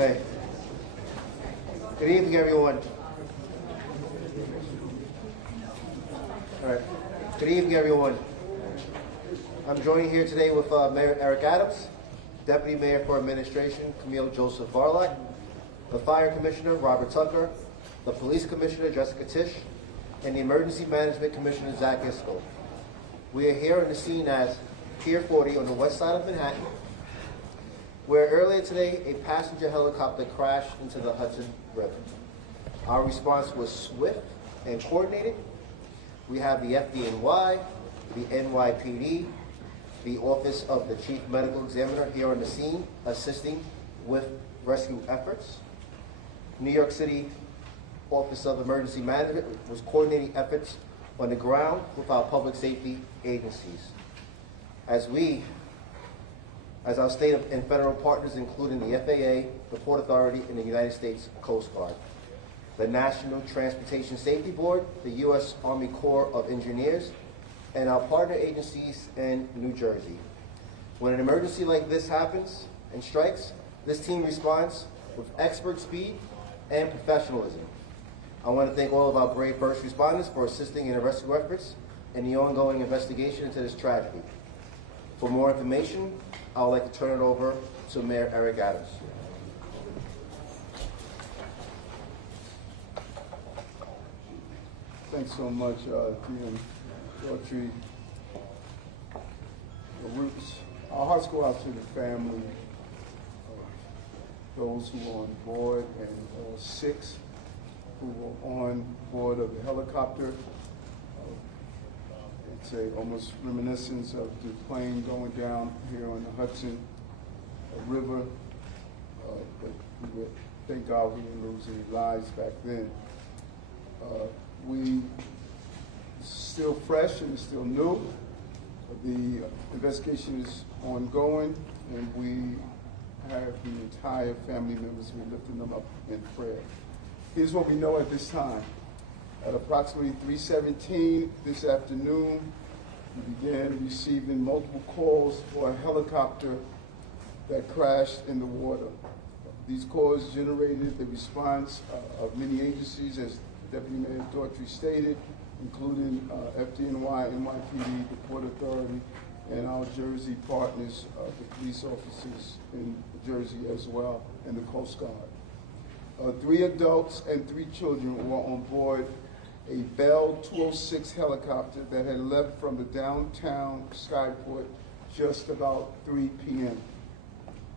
Okay. Good evening, everyone. All right. Good evening, everyone. I'm joining here today with Mayor Eric Adams, Deputy Mayor for Administration Camille Joseph Varlak, the Fire Commissioner Robert Tucker, the Police Commissioner Jessica Tisch, and the Emergency Management Commissioner Zach Isco. We are here on the scene at Pier 40 on the west side of Manhattan, where earlier today a passenger helicopter crashed into the Hudson River. Our response was swift and coordinated. We have the FDNY, the NYPD, the Office of the Chief Medical Examiner here on the scene assisting with rescue efforts. New York City Office of Emergency Management was coordinating efforts on the ground with our public safety agencies. As our state and federal partners, including the FAA, the Port Authority, and the United States Coast Guard, the National Transportation Safety Board, the U.S. Army Corps of Engineers, and our partner agencies in New Jersey. When an emergency like this happens and strikes, this team responds with expert speed and professionalism. I want to thank all of our brave first responders for assisting in the rescue efforts and the ongoing investigation into this tragedy. For more information, I would like to turn it over to Mayor Eric Adams. Thanks so much, Dean Daughtry. Our hearts go out to the family, those who were on board, and all 6 who were on board of the helicopter. It's almost reminiscence of the plane going down here on the Hudson River, but thank God we didn't lose any lives back then. We still fresh and still new. The investigation is ongoing, and we have the entire family members. We're lifting them up in prayer. Here's what we know at this time. At approximately 3:17 this afternoon, we began receiving multiple calls for a helicopter that crashed in the water. These calls generated the response of many agencies, as Deputy Mayor Daughtry stated, including FDNY, NYPD, the Port Authority, and our Jersey partners, the police officers in Jersey as well, and the Coast Guard. 3 adults and 3 children were on board a Bell 206 helicopter that had left from the downtown Skyport just about 3 p.m.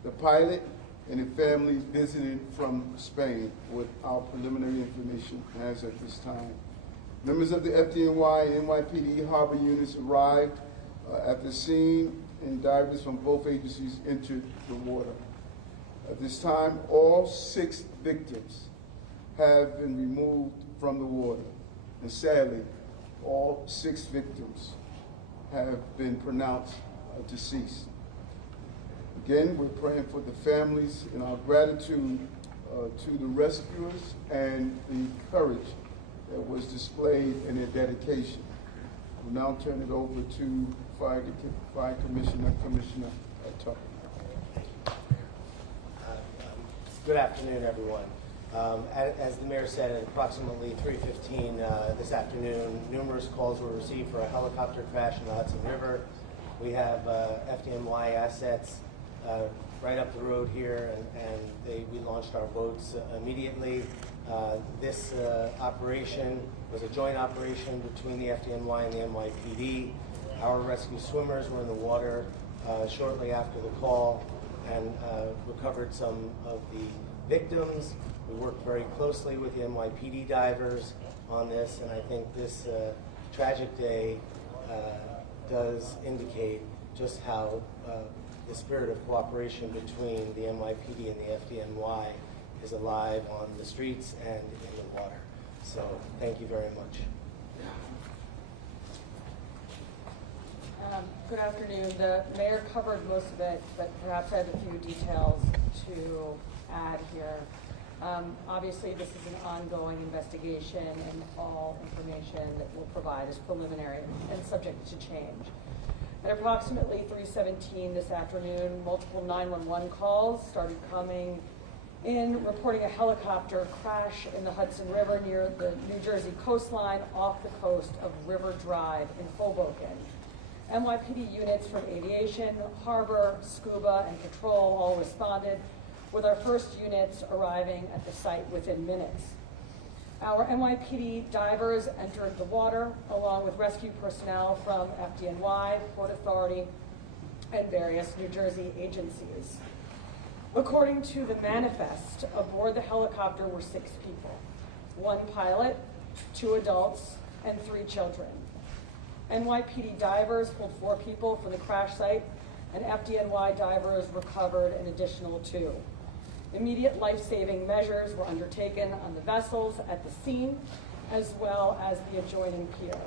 The pilot and the family visited from Spain, what our preliminary information has at this time. Members of the FDNY and NYPD harbor units arrived at the scene, and divers from both agencies entered the water. At this time, all 6 victims have been removed from the water. And sadly, all 6 victims have been pronounced deceased. Again, we're praying for the families and our gratitude to the rescuers and the courage that was displayed in their dedication. We'll now turn it over to Fire Commissioner Tucker. Good afternoon, everyone. As the mayor said, at approximately 3:15 this afternoon, numerous calls were received for a helicopter crash in the Hudson River. We have FDNY assets right up the road here, and we launched our boats immediately. This operation was a joint operation between the FDNY and the NYPD. Our rescue swimmers were in the water shortly after the call and recovered some of the victims. We worked very closely with the NYPD divers on this, and I think this tragic day does indicate just how the spirit of cooperation between the NYPD and the FDNY is alive on the streets and in the water. So thank you very much. Good afternoon. The mayor covered most of it, but perhaps I have a few details to add here. Obviously, this is an ongoing investigation, and all information that we'll provide is preliminary and subject to change. At approximately 3:17 this afternoon, multiple 911 calls started coming in reporting a helicopter crash in the Hudson River near the New Jersey coastline off the coast of River Drive in Hoboken. NYPD units from aviation, harbor, scuba, and patrol all responded, with our first units arriving at the site within minutes. Our NYPD divers entered the water along with rescue personnel from FDNY, Port Authority, and various New Jersey agencies. According to the manifest, aboard the helicopter were 6 people, 1 pilot, 2 adults, and 3 children. NYPD divers pulled 4 people from the crash site, and FDNY divers recovered an additional 2. Immediate life-saving measures were undertaken on the vessels at the scene, as well as the adjoining pier.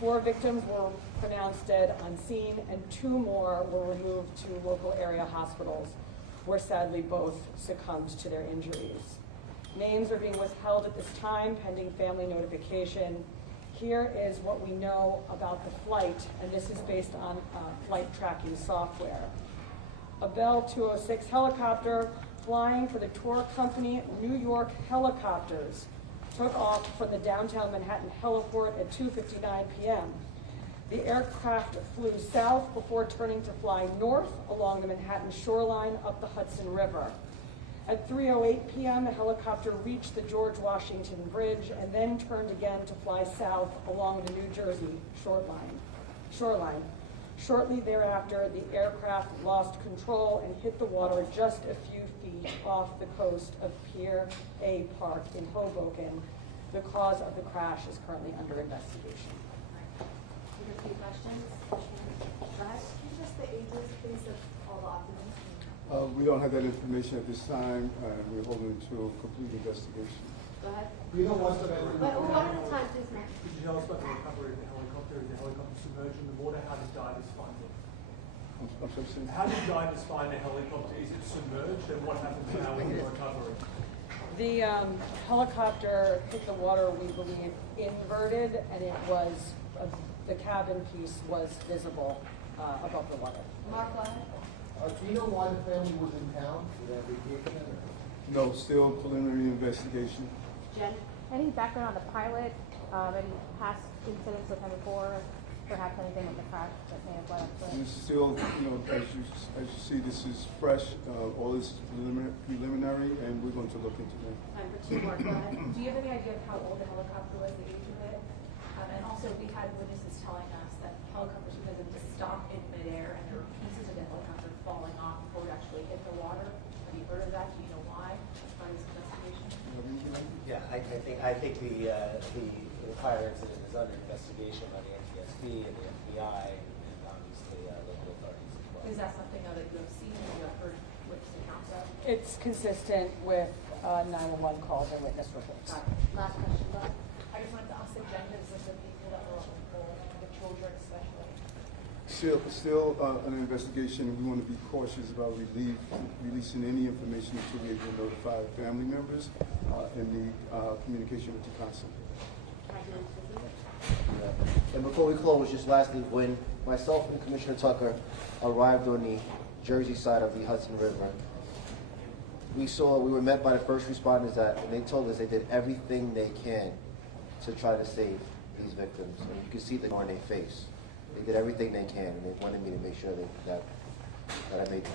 4 victims were pronounced dead on scene, and 2 more were removed to local area hospitals, where sadly both succumbed to their injuries. Names are being withheld at this time, pending family notification. Here is what we know about the flight, and this is based on flight tracking software. A Bell 206 helicopter flying for the tour company New York Helicopters took off from the downtown Manhattan heliport at 2:59 p.m. The aircraft flew south before turning to fly north along the Manhattan shoreline up the Hudson River. At 3:08 p.m., the helicopter reached the George Washington Bridge and then turned again to fly south along the New Jersey shoreline. Shortly thereafter, the aircraft lost control and hit the water just a few feet off the coast of Pier A Park in Hoboken. The cause of the crash is currently under investigation. A few questions. Go ahead. Can you just the ages, please, of all the occupants? We don't have that information at this time, and we're holding to a complete investigation. Go ahead. You know what's the But one at a time, please, ma'am. Could you tell us about the recovery of the helicopter? Is the helicopter submerged in the water? How did divers find it? I'm sorry, sir? How did divers find the helicopter? Is it submerged? And what happens now with the recovery? The helicopter hit the water, we believe, inverted, and it was, the cabin piece was visible above the water. Mark, go ahead. Do you know why the family was in town? Did they have vacation or? No, still preliminary investigation. Jen? Any background on the pilot, any past incidents with him before, perhaps anything with the crash that may have led up to it? It's still, as you see, this is fresh. All this is preliminary, and we're going to look into that. Time for 2 more. Go ahead. Do you have any idea of how old the helicopter was, the age of it? And also, we had witnesses telling us that helicopters were going to stop in midair, and there were pieces of the helicopter falling off before it actually hit the water. Have you heard of that? Do you know why? As part of this investigation? Yeah, I think the fire incident is under investigation by the NTSB and the FBI and obviously local authorities as well. Is that something that you have seen or you have heard witness accounts of? It's consistent with 911 calls and witness reports. Got it. Last question. Go ahead. I just wanted to ask the genders of the people that were on board, the children especially. Still an investigation. We want to be cautious about releasing any information until we can notify family members and the communication with the consul. And before we close, just lastly, when myself and Commissioner Tucker arrived on the Jersey side of the Hudson River, we were met by the first responders and they told us they did everything they can to try to save these victims. And you can see the on their face. They did everything they can, and they wanted me to make sure that I made them.